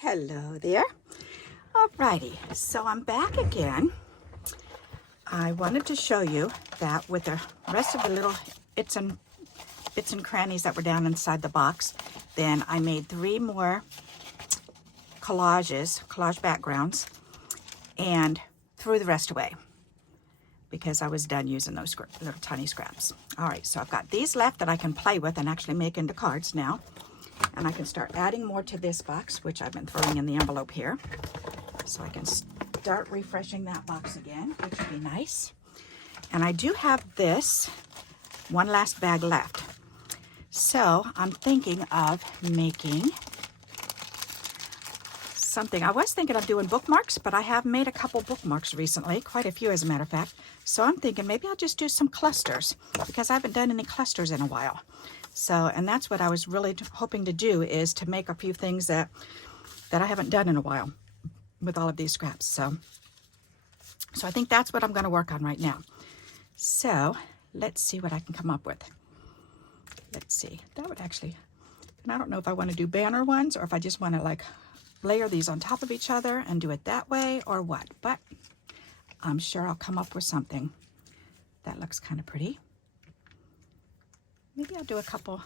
Hello there. Alrighty, so I'm back again. I wanted to show you that with the rest of the little bits and crannies that were down inside the box, then I made 3 more collage backgrounds, and threw the rest away because I was done using those little tiny scraps. Alright, so I've got these left that I can play with and actually make into cards now. And I can start adding more to this box, which I've been throwing in the envelope here. So I can start refreshing that box again, which would be nice. And I do have this one last bag left. So I'm thinking of making something. I was thinking of doing bookmarks, but I have made a couple bookmarks recently, quite a few as a matter of fact. So I'm thinking maybe I'll just do some clusters because I haven't done any clusters in a while. So, and that's what I was really hoping to do, is to make a few things that I haven't done in a while with all of these scraps. So I think that's what I'm going to work on right now. So let's see what I can come up with. Let's see. That would actually, and I don't know if I want to do banner ones or if I just want to like layer these on top of each other and do it that way or what. But I'm sure I'll come up with something that looks kind of pretty. Maybe I'll do a couple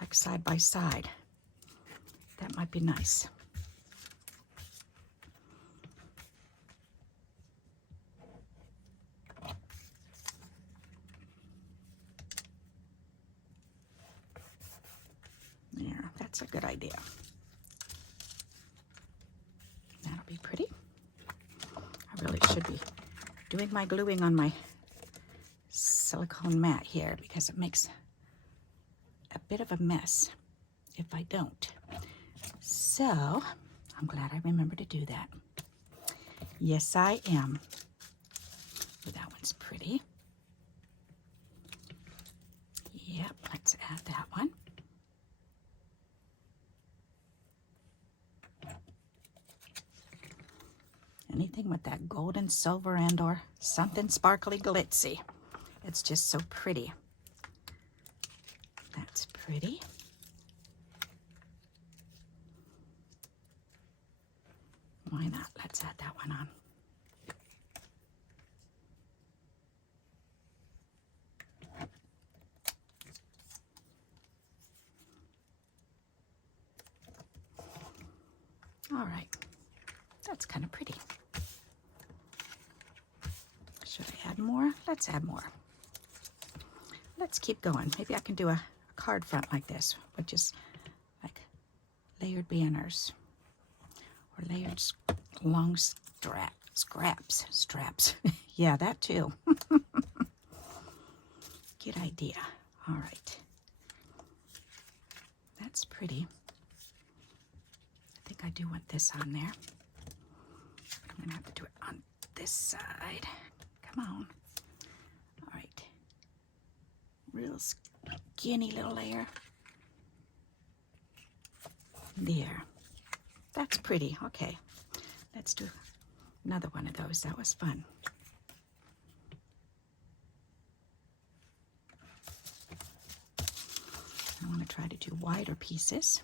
like side by side. That might be nice. Yeah, that's a good idea. That'll be pretty. I really should be doing my gluing on my silicone mat here because it makes a bit of a mess if I don't. So I'm glad I remembered to do that. Yes, I am. Oh, that one's pretty. Yep, let's add that one. Anything with that gold and silver and or something sparkly glitzy. It's just so pretty. That's pretty. Why not? Let's add that one on. All right. That's kind of pretty. Should I add more? Let's add more. Let's keep going. Maybe I can do a card front like this, with just like layered banners or layered long straps. Yeah, that too. Good idea. All right. That's pretty. I think I do want this on there. I'm gonna have to do it on this side. Come on. All right. Real skinny little layer. There. That's pretty. Okay. Let's do another one of those. That was fun. I want to try to do wider pieces.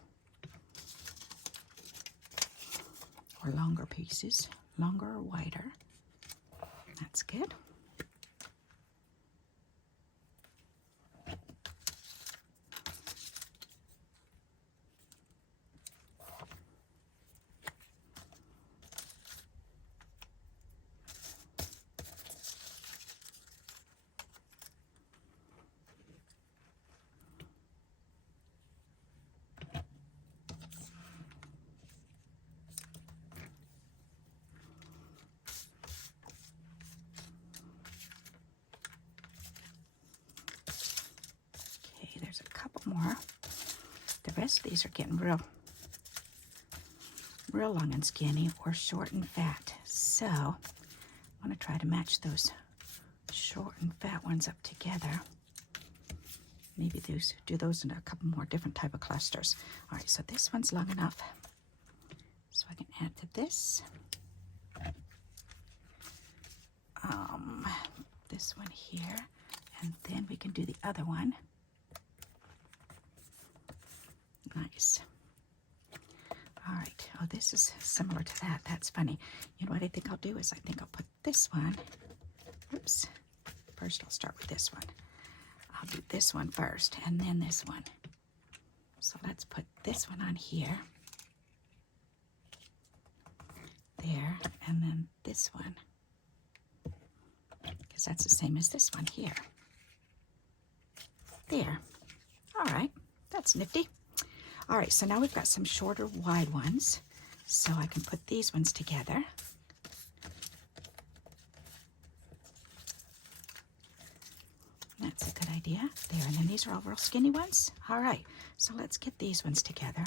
Or longer pieces. Longer or wider. That's good. There's a couple more. The rest of these are getting real long and skinny or short and fat. So I want to try to match those short and fat ones up together. Maybe do those in a couple more different type of clusters. All right, so this one's long enough. So I can add to this. This one here. And then we can do the other one. Nice. All right. Oh, this is similar to that. That's funny. You know what I think I'll do is I think I'll put this one. Oops. First, I'll start with this one. I'll do this one first, and then this one. So let's put this one on here. There, and then this one. Because that's the same as this one here. There. All right. That's nifty. All right, so now we've got some shorter, wide ones. So I can put these ones together. That's a good idea. There, and then these are all real skinny ones. All right, so let's get these ones together.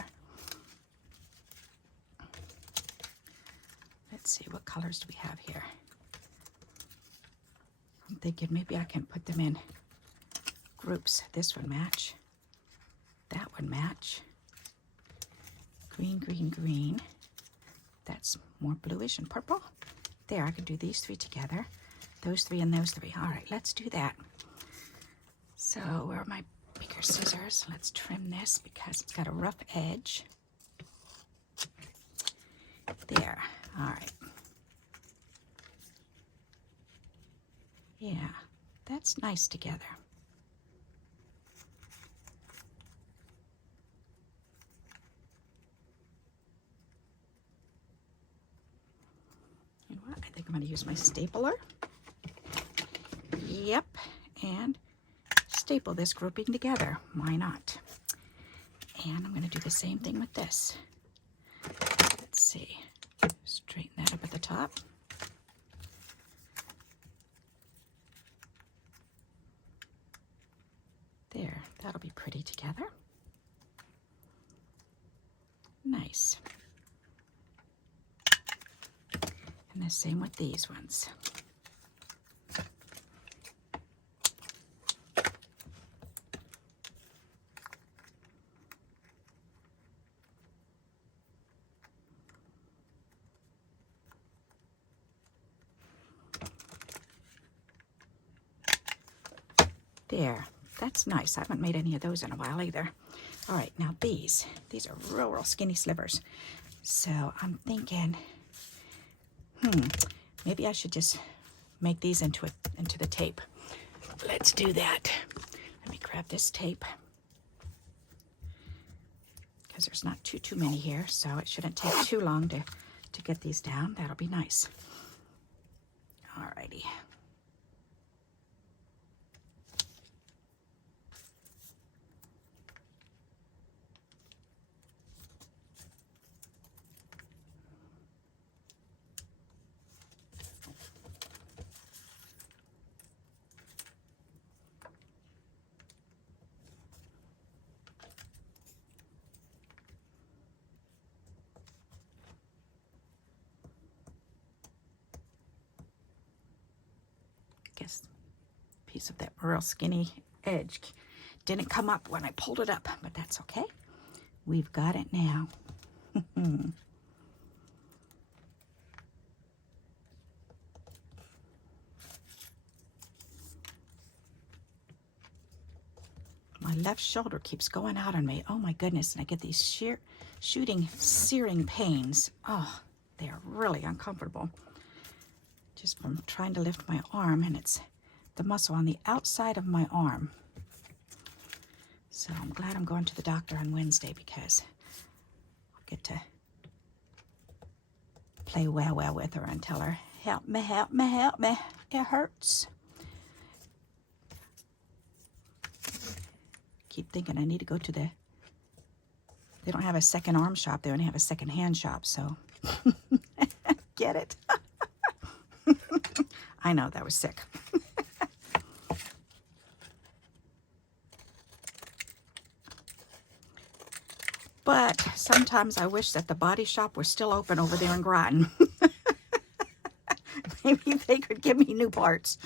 Let's see, what colors do we have here? I'm thinking maybe I can put them in groups. This one match. That one match. Green, green, green. That's more bluish and purple. There, I can do these three together. Those three and those three. All right, let's do that. So where are my bigger scissors? Let's trim this because it's got a rough edge. There. All right. Yeah, that's nice together. You know what? I think I'm going to use my stapler. Yep, and staple this grouping together. Why not? And I'm going to do the same thing with this. Let's see. Straighten that up at the top. There, that'll be pretty together. Nice. And the same with these ones. There, that's nice. I haven't made any of those in a while either. All right, now these are real skinny slivers. So I'm thinking, maybe I should just make these into the tape. Let's do that. Let me grab this tape because there's not too many here, so it shouldn't take too long to get these down. That'll be nice. All righty. Guess piece of that real skinny edge didn't come up when I pulled it up, but that's okay. We've got it now. My left shoulder keeps going out on me. Oh my goodness, and I get these searing pains. Oh, they are really uncomfortable. Just from trying to lift my arm, and it's the muscle on the outside of my arm. So I'm glad I'm going to the doctor on Wednesday because I'll get to play well with her and tell her, help me, help me, help me. It hurts. Keep thinking I need to go to they don't have a second arm shop, they only have a second hand shop, so get it? I know, that was sick. But sometimes I wish that the body shop was still open over there in Groton. Maybe they could give me new parts.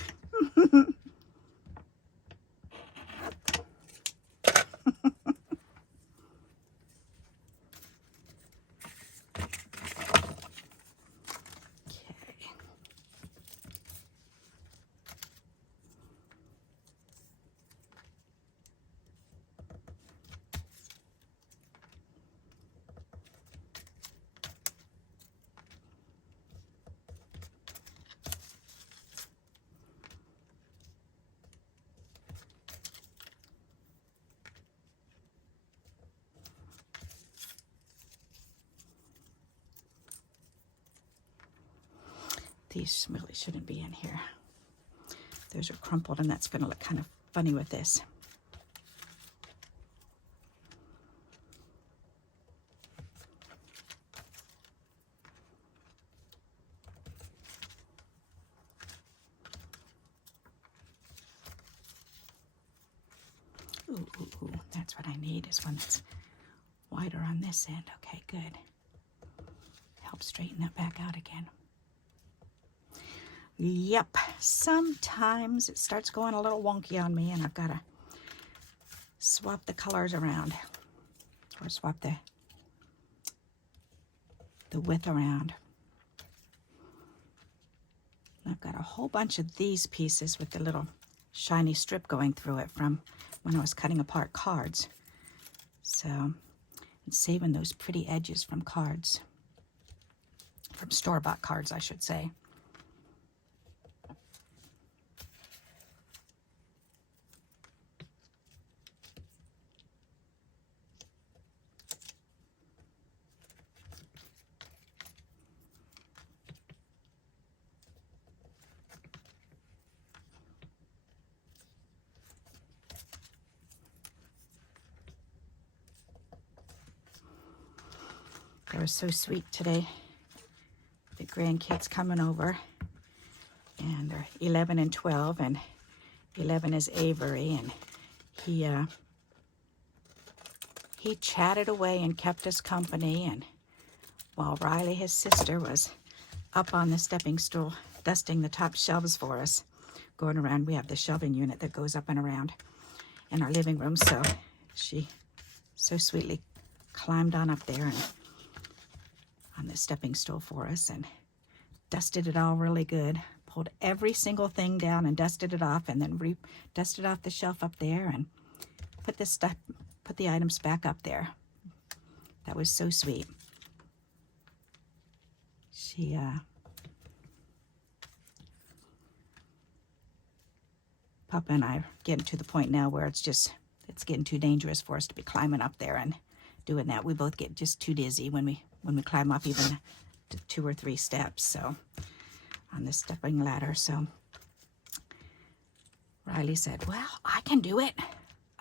These really shouldn't be in here. Those are crumpled, and that's going to look kind of funny with this. Ooh, that's what I need, is one that's wider on this end. Okay, good. Help straighten that back out again. Yep, sometimes it starts going a little wonky on me, and I've got to swap the colors around, or swap the width around. I've got a whole bunch of these pieces with the little shiny strip going through it from when I was cutting apart cards. So I'm saving those pretty edges from cards, from store-bought cards, I should say. They were so sweet today. The grandkids coming over, and they're 11 and 12, and 11 is Avery, and he chatted away and kept us company, and while Riley, his sister, was up on the stepping stool dusting the top shelves for us, going around. We have the shelving unit that goes up and around in our living room, so she so sweetly climbed on up there and on the stepping stool for us and dusted it all really good. Pulled every single thing down and dusted it off, and then dusted off the shelf up there and put the items back up there. That was so sweet. She Papa and I are getting to the point now where it's getting too dangerous for us to be climbing up there and doing that. We both get just too dizzy when we climb up even 2 or 3 steps, so on this stepping ladder. So Riley said, well, I can do it.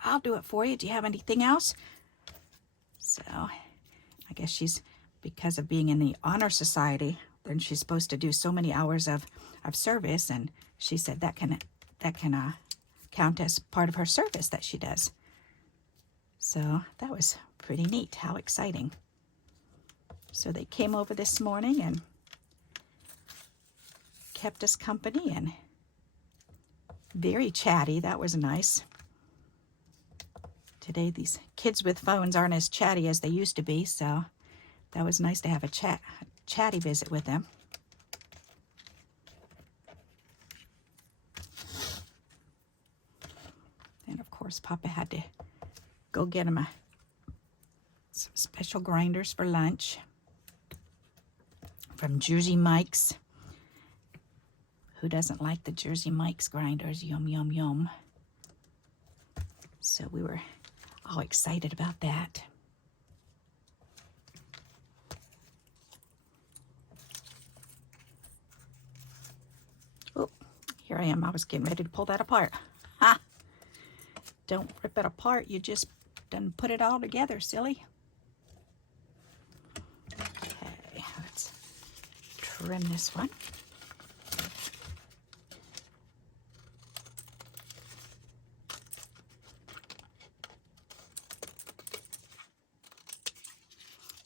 I'll do it for you. Do you have anything else? So I guess because of being in the honor society, then she's supposed to do so many hours of service, and she said that can count as part of her service that she does. So that was pretty neat. How exciting. So they came over this morning and kept us company, and very chatty. That was nice. Today these kids with phones aren't as chatty as they used to be, so that was nice to have a chatty visit with them. And of course Papa had to go get him some special grinders for lunch from Jersey Mike's. Who doesn't like the Jersey Mike's grinders? Yum, yum, yum. So we were all excited about that. Oh, here I am. I was getting ready to pull that apart. Ha! Don't rip it apart. You just done put it all together, silly. Okay, let's trim this one.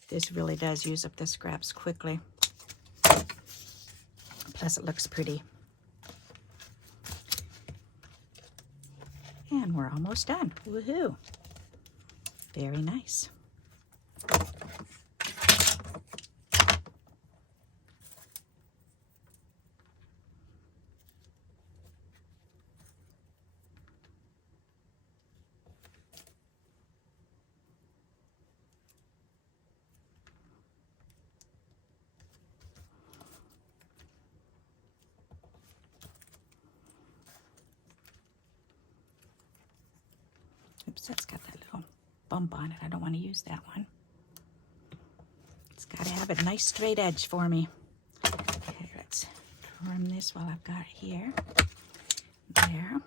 This really does use up the scraps quickly. Plus it looks pretty. And we're almost done. Woohoo! Very nice. Oops, that's got that little bump on it. I don't want to use that one. It's got to have a nice straight edge for me. Okay, let's Run this while I've got it here. There.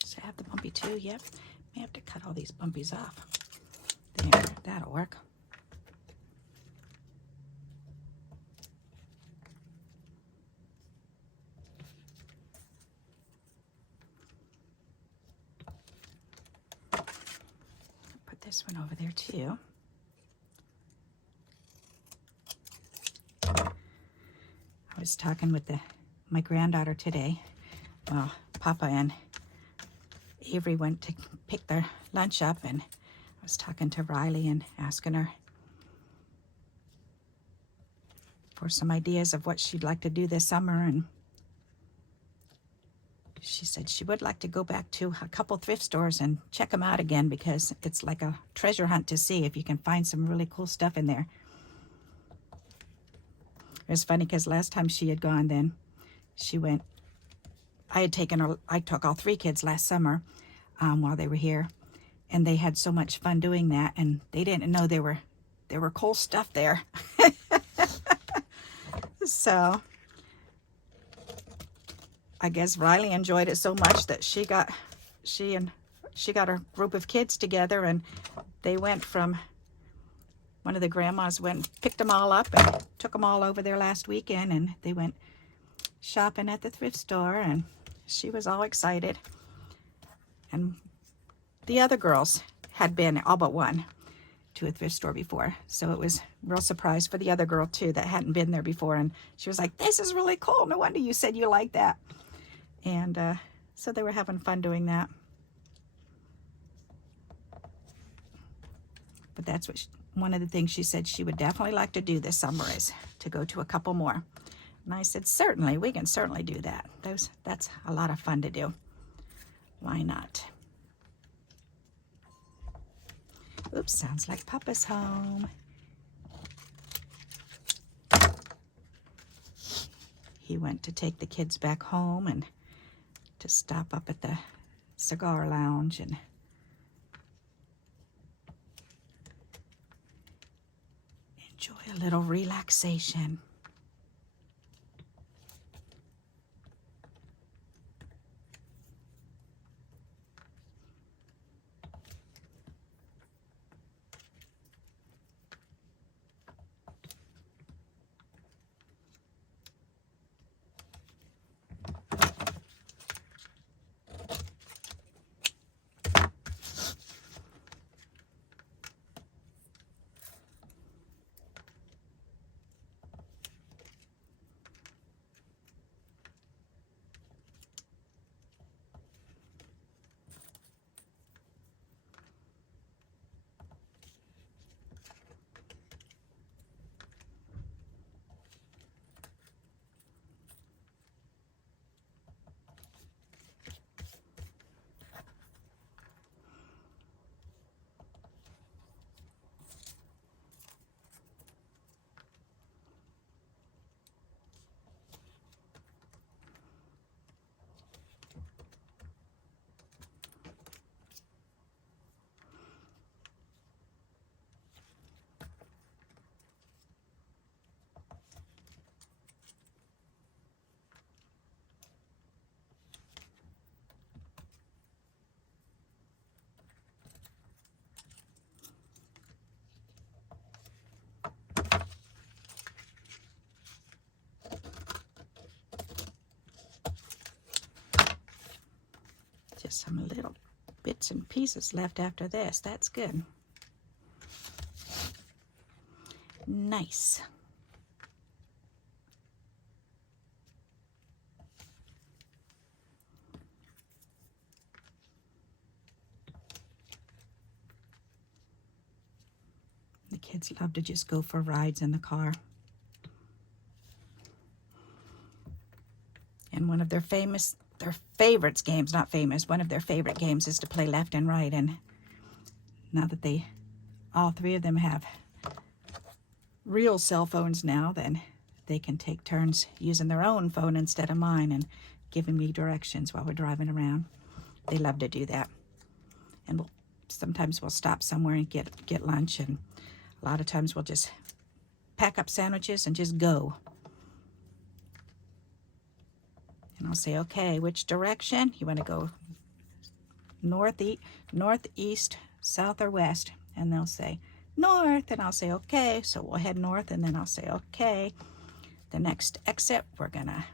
Does it have the bumpy too? Yep. May have to cut all these bumpies off. There, that'll work. Put this one over there too. I was talking with my granddaughter today. Well, Papa and Avery went to pick their lunch up, and I was talking to Riley and asking her for some ideas of what she'd like to do this summer, and she said she would like to go back to a couple thrift stores and check them out again, because it's like a treasure hunt to see if you can find some really cool stuff in there. It was funny because last time she had gone, then she went, I took all 3 kids last summer while they were here, and they had so much fun doing that, and they didn't know there were cool stuff there. So I guess Riley enjoyed it so much that she got her group of kids together, and they went from, one of the grandmas went and picked them all up and took them all over there last weekend, and they went shopping at the thrift store, and she was all excited. And the other girls had been, all but one, to a thrift store before, so it was a real surprise for the other girl too that hadn't been there before, and she was like, "This is really cool. No wonder you said you like that." And so they were having fun doing that. But that's what one of the things she said she would definitely like to do this summer, is to go to a couple more. And I said, certainly, we can certainly do that. That's a lot of fun to do. Why not? Oops, sounds like Papa's home. He went to take the kids back home and to stop up at the cigar lounge and enjoy a little relaxation. Just some little bits and pieces left after this. That's good. Nice. The kids love to just go for rides in the car. And one of their favorites games, not famous, one of their favorite games is to play left and right. And now that all 3 of them have real cell phones now, then they can take turns using their own phone instead of mine and giving me directions while we're driving around. They love to do that. And sometimes we'll stop somewhere and get lunch, and a lot of times we'll just pack up sandwiches and just go. And I'll say, okay, which direction? You want to go northeast, south, or west? And they'll say, north. And I'll say, okay. So we'll head north, and then I'll say, okay, the next exit, we're going to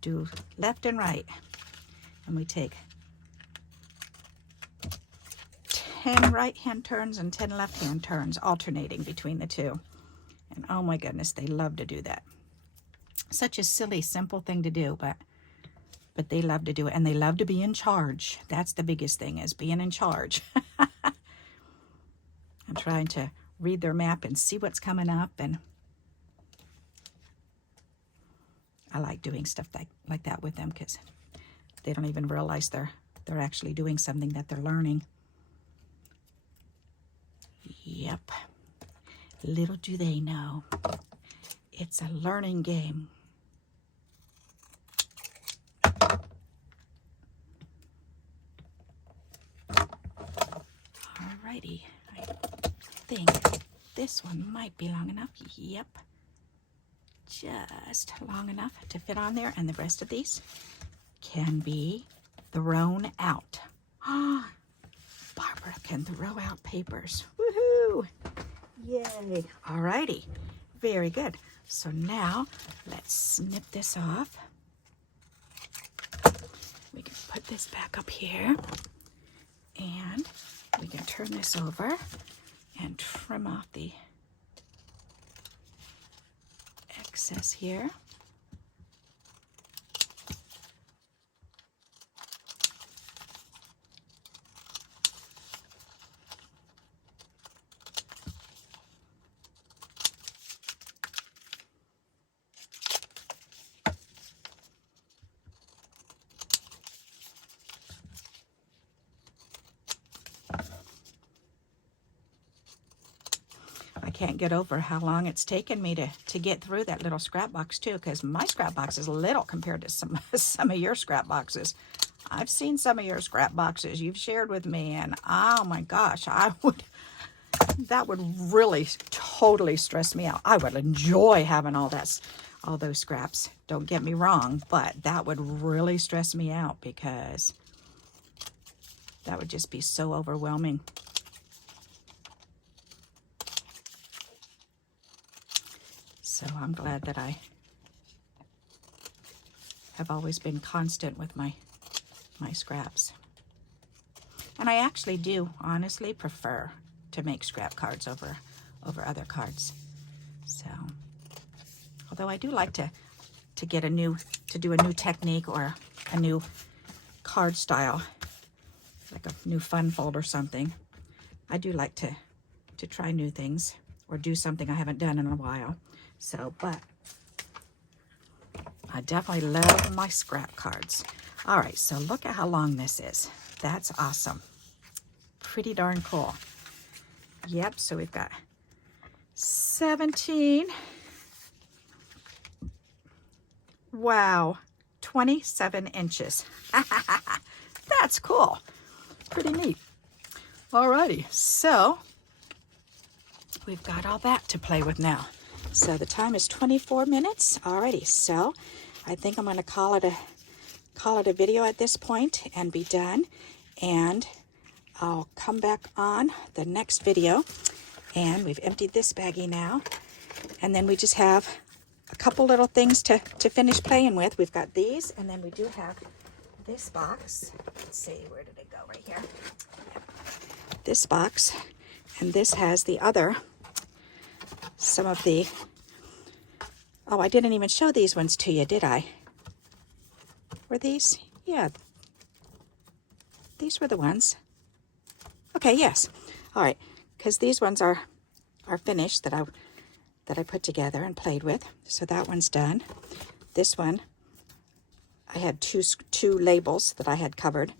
do left and right. And we take 10 right-hand turns and 10 left-hand turns, alternating between the two. And oh my goodness, they love to do that. Such a silly, simple thing to do, but they love to do it, and they love to be in charge. That's the biggest thing, is being in charge. I'm trying to read their map and see what's coming up, and I like doing stuff like that with them, because they don't even realize they're actually doing something that they're learning. Yep. Little do they know, it's a learning game. Alrighty, I think this one might be long enough. Yep. Just long enough to fit on there, and the rest of these can be thrown out. Ah, Barbara can throw out papers. Woohoo! Yay! Alrighty, very good. So now let's snip this off. We can put this back up here, and we can turn this over and trim off the excess here. I can't get over how long it's taken me to get through that little scrap box too, because my scrap box is little compared to some of your scrap boxes. I've seen some of your scrap boxes you've shared with me, and oh my gosh, that would really totally stress me out. I would enjoy having all those scraps, don't get me wrong, but that would really stress me out, because that would just be so overwhelming. So I'm glad that I have always been constant with my scraps. And I actually do honestly prefer to make scrap cards over other cards. So, although I do like to do a new technique or a new card style, like a new fun fold or something, I do like to try new things or do something I haven't done in a while. So, but I definitely love my scrap cards. All right, so look at how long this is. That's awesome. Pretty darn cool. Yep, so we've got 17. Wow, 27 inches. That's cool. Pretty neat. All righty, so we've got all that to play with now. So the time is 24 minutes. Alrighty, so I think I'm going to call it a video at this point and be done. And I'll come back on the next video. And we've emptied this baggie now. And then we just have a couple little things to finish playing with. We've got these, and then we do have this box. Let's see, where did it go? Right here. This box, and this has the other. Some of the, oh, I didn't even show these ones to you, did I? Were these? Yeah. These were the ones. Okay, yes. All right, because these ones are finished that I put together and played with. So that one's done. This one, I had two labels that I had covered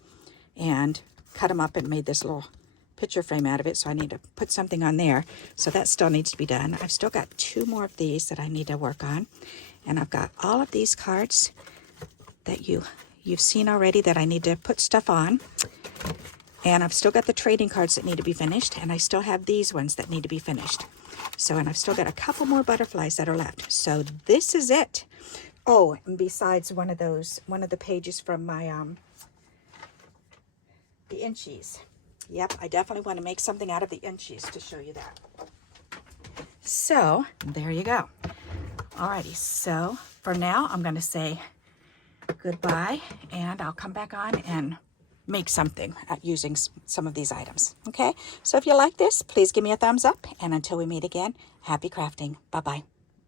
and cut them up and made this little picture frame out of it, so I need to put something on there. So that still needs to be done. I've still got 2 more of these that I need to work on, and I've got all of these cards that you've seen already that I need to put stuff on. And I've still got the trading cards that need to be finished, and I still have these ones that need to be finished. So, and I've still got a couple more butterflies that are left. So this is it. Oh, and besides one of the pages from my, the inchies. Yep, I definitely want to make something out of the inchies to show you that. So, there you go. Alrighty, so for now, I'm going to say goodbye, and I'll come back on and make something using some of these items. Okay, so if you like this, please give me a thumbs up, and until we meet again, happy crafting. Bye-bye.